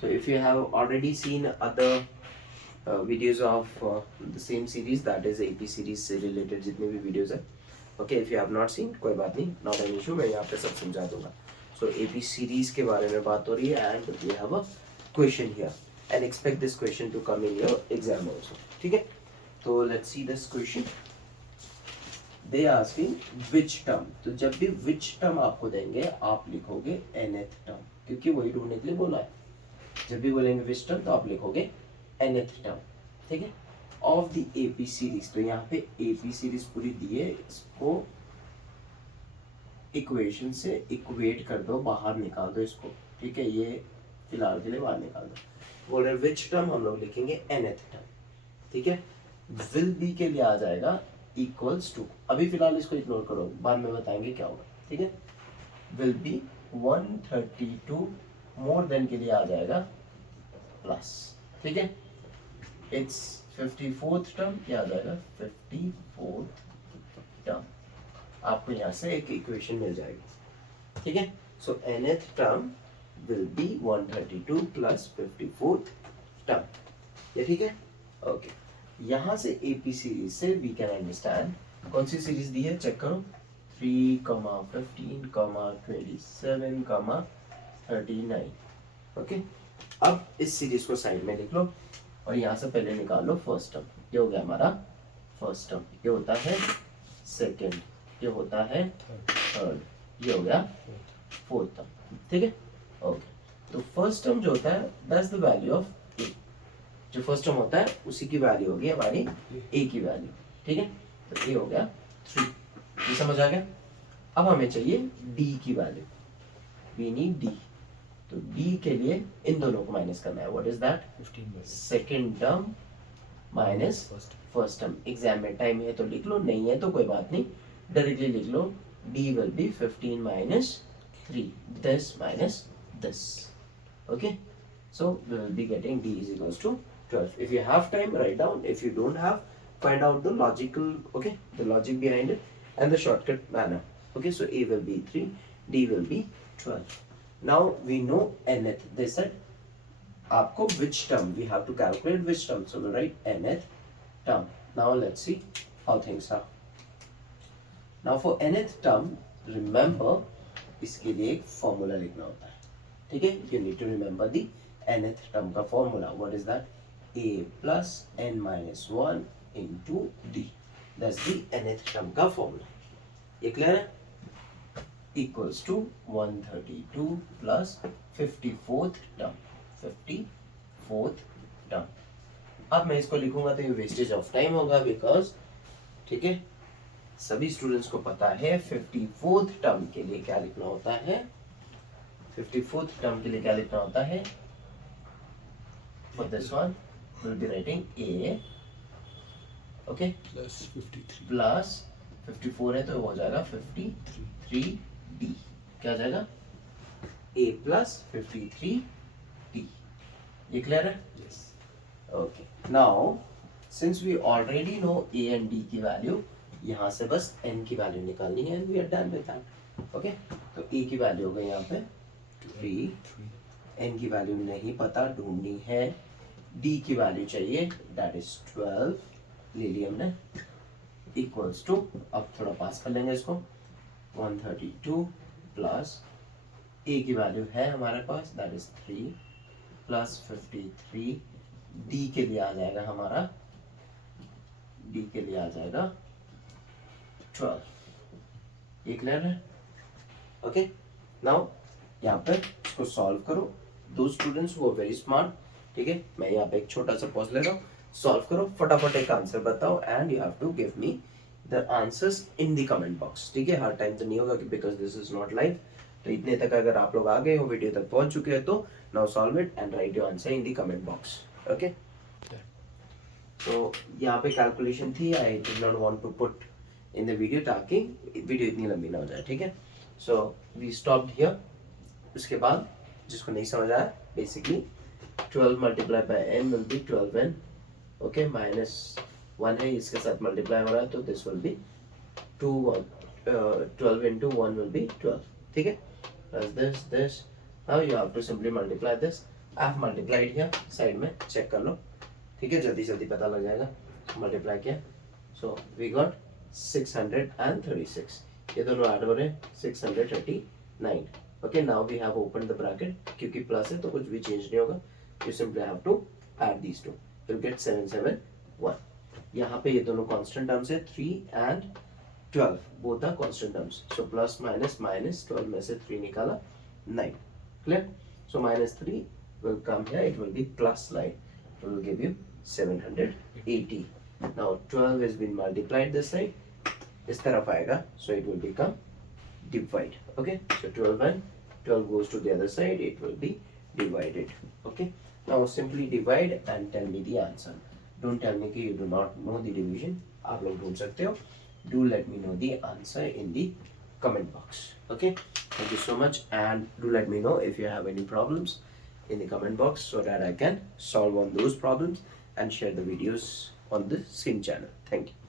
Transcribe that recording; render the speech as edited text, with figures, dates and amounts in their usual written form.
So if you have already seen other videos of the same series, that is AP series से related जितने भी videos है, okay, if you have not seen कोई बात नहीं, not an issue, मैं यहाँ पे सब समझा दूंगा. So AP series के बारे में बात हो रही है and we have a question here and expect this question to come in your exam also. ठीक है, तो let's see this question. They asking which term. तो जब भी which term आपको देंगे आप लिखोगे nth term, क्योंकि वही ढूंढने के लिए बोला है. जब भी बोलेंगे which term तो आप लिखोगे nth term. ठीक है, ऑफ द AP सीरीज. तो यहाँ पे AP सीरीज पूरी दी है, इसको इक्वेशन से इक्वेट कर दो, बाहर निकाल दो इसको. ठीक है, ये फिलहाल के लिए बाहर निकाल दो. बोल रहे विच टर्म, हम लोग लिखेंगे nth टर्म. ठीक है, विल बी के लिए आ जाएगा इक्वल्स टू. अभी फिलहाल इसको इग्नोर करो, बाद में बताएंगे क्या होगा. ठीक है, विल बी 132 मोर देन के लिए आ जाएगा प्लस. ठीक है, इट्स 54th टर्म, क्या आ जाएगा 54th टर्म. आपको यहाँ से एक इक्वेशन मिल जाएगी. ठीक है, सो nth term will be 132 plus 54th term. ये ठीक है, ओके. यहाँ से AP सीरीज से वी कैन अंडरस्टैंड कौन सी सीरीज दी है, चेक करो. 3, 15, 27, 39. ओके, अब इस सीरीज को साइड में लिख लो और यहाँ से पहले निकाल लो फर्स्ट टर्म. ये हो गया हमारा फर्स्ट टर्म, ये होता है सेकेंड, ये होता है थर्ड, ये हो गया फोर्थ टर्म. ठीक है, ओके. तो फर्स्ट टर्म जो होता है दैट्स द वैल्यू ऑफ ए. जो फर्स्ट टर्म होता है उसी की वैल्यू होगी हमारी ए की वैल्यू. ठीक है, तो ए हो गया 3. ये समझ आ गया. अब हमें चाहिए डी की वैल्यू. We need D. तो डी के लिए इन दोनों को माइनस करना है. What is that, 15 second term minus first term. Exam में टाइम है तो लिख लो, नहीं है तो कोई बात नहीं, डायरेक्टली लिख लो. D will be 15 minus 3, this minus this. Okay, so we will be getting d is equals to 12. If you have time, write down. If you don't have, find out the logical, okay, the logic behind it and the shortcut manner. Okay, so a will be 3, d will be 12. Now we know nth. They said आपको which term, we have to calculate which term, so we'll write nth term. Now let's see how things are. Now for nth term, remember इसके लिए एक formula लिखना होता है. ठीक है, you need to remember the nth term का formula. What is that, a plus n minus 1 into d. That's the nth term का फॉर्मूला. ये क्लियर है, equals to 132 plus 54th term. 54th term. अब मैं इसको लिखूंगा तो ये वेस्टेज ऑफ टाइम होगा, बिकॉज ठीक है सभी स्टूडेंट्स को पता है 54th टर्म के लिए क्या लिखना होता है. 54th टर्म के लिए क्या लिखना होता है, for this one will be writing a, okay, plus 53 plus 54 है तो हो जाएगा 53d. क्या हो जाएगा, a प्लस 53d. ये क्लियर है, yes. Okay. Now since we already know a and d की वैल्यू, यहाँ से बस n की वैल्यू निकालनी है and we are done with that. Okay, तो a की वैल्यू हो गई यहाँ पे 3, n की वैल्यू नहीं पता, ढूंढनी है. d की वैल्यू चाहिए, दैट इज 12 ले लिया हमने. इक्वल्स टू, अब थोड़ा पास कर लेंगे इसको, 132 प्लस a की वैल्यू है हमारे पास, दैट इज 3 प्लस 53. d के लिए आ जाएगा हमारा, d के लिए आ जाएगा 12. ये क्लियर है, ओके. नाउ यहाँ पे इसको सॉल्व करो. दो स्टूडेंट्स वो वेरी स्मार्ट, ठीक है, मैं यहाँ पे एक छोटा सा पॉज ले रहा हूँ. सॉल्व करो, फटाफट एक आंसर बताओ and you have to give me the answers in the comment box. ठीक है, हर टाइम तो नहीं होगा because this is not live. तो इतने तक अगर आप लोग आ गए हो, वीडियो तक पहुंच चुके हैं, तो now solve it and write your answer in the comment box. Okay, तो यहाँ पे कैलकुलेशन थी, I did not want to put in the video ताकि वीडियो इतनी लंबी ना हो जाए. ठीक है, सो वी स्टॉप्ड हियर. उसके बाद जिसको नहीं समझ आया, basically 12 multiply by n will be 12n. Okay, minus 1 है, इसके साथ मल्टीप्लाई हो रहा है तो this will be 12 into 1 will be 12. ठीक है, plus this. Now you have to simply multiply this. I have multiplied here, side में चेक कर लो, ठीक है, जल्दी जल्दी पता लग जाएगा। मल्टीप्लाई किया, सो वी गॉट 636, ये दोनों ऐड हो रहे हैं 639। Okay, now we have open the bracket, क्योंकि प्लस है तो कुछ भी चेंज नहीं होगा, you simply have to add these two, will get 771। यहाँ पे ये दोनों कांस्टेंट टर्म्स है, 3 and 12 both are constant terms, so plus minus minus 12 में से 3 निकाला 9, clear. So -3 will come here, it will be plus line, it will give you 780। now 12 has been multiplied this side, इस तरफ आएगा, so it will become divide, okay, so 12 and 12 goes to the other side, it will be divided, okay। now simply divide and tell me the answer, don't tell me कि you do not know the division, आप लोग ढूंढ सकते हो, do let me know the answer in the comment box, okay। thank you so much, and do let me know if you have any problems in the comment box so that I can solve on those problems and share the videos on the same channel. Thank you.